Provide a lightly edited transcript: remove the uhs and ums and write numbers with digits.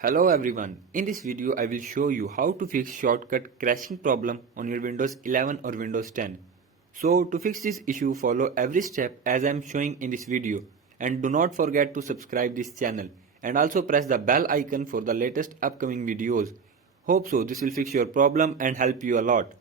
Hello everyone, in this video I will show you how to fix shortcut crashing problem on your Windows 11 or Windows 10. So to fix this issue, follow every step as I am showing in this video, and do not forget to subscribe this channel and also press the bell icon for the latest upcoming videos. Hope so this will fix your problem and help you a lot.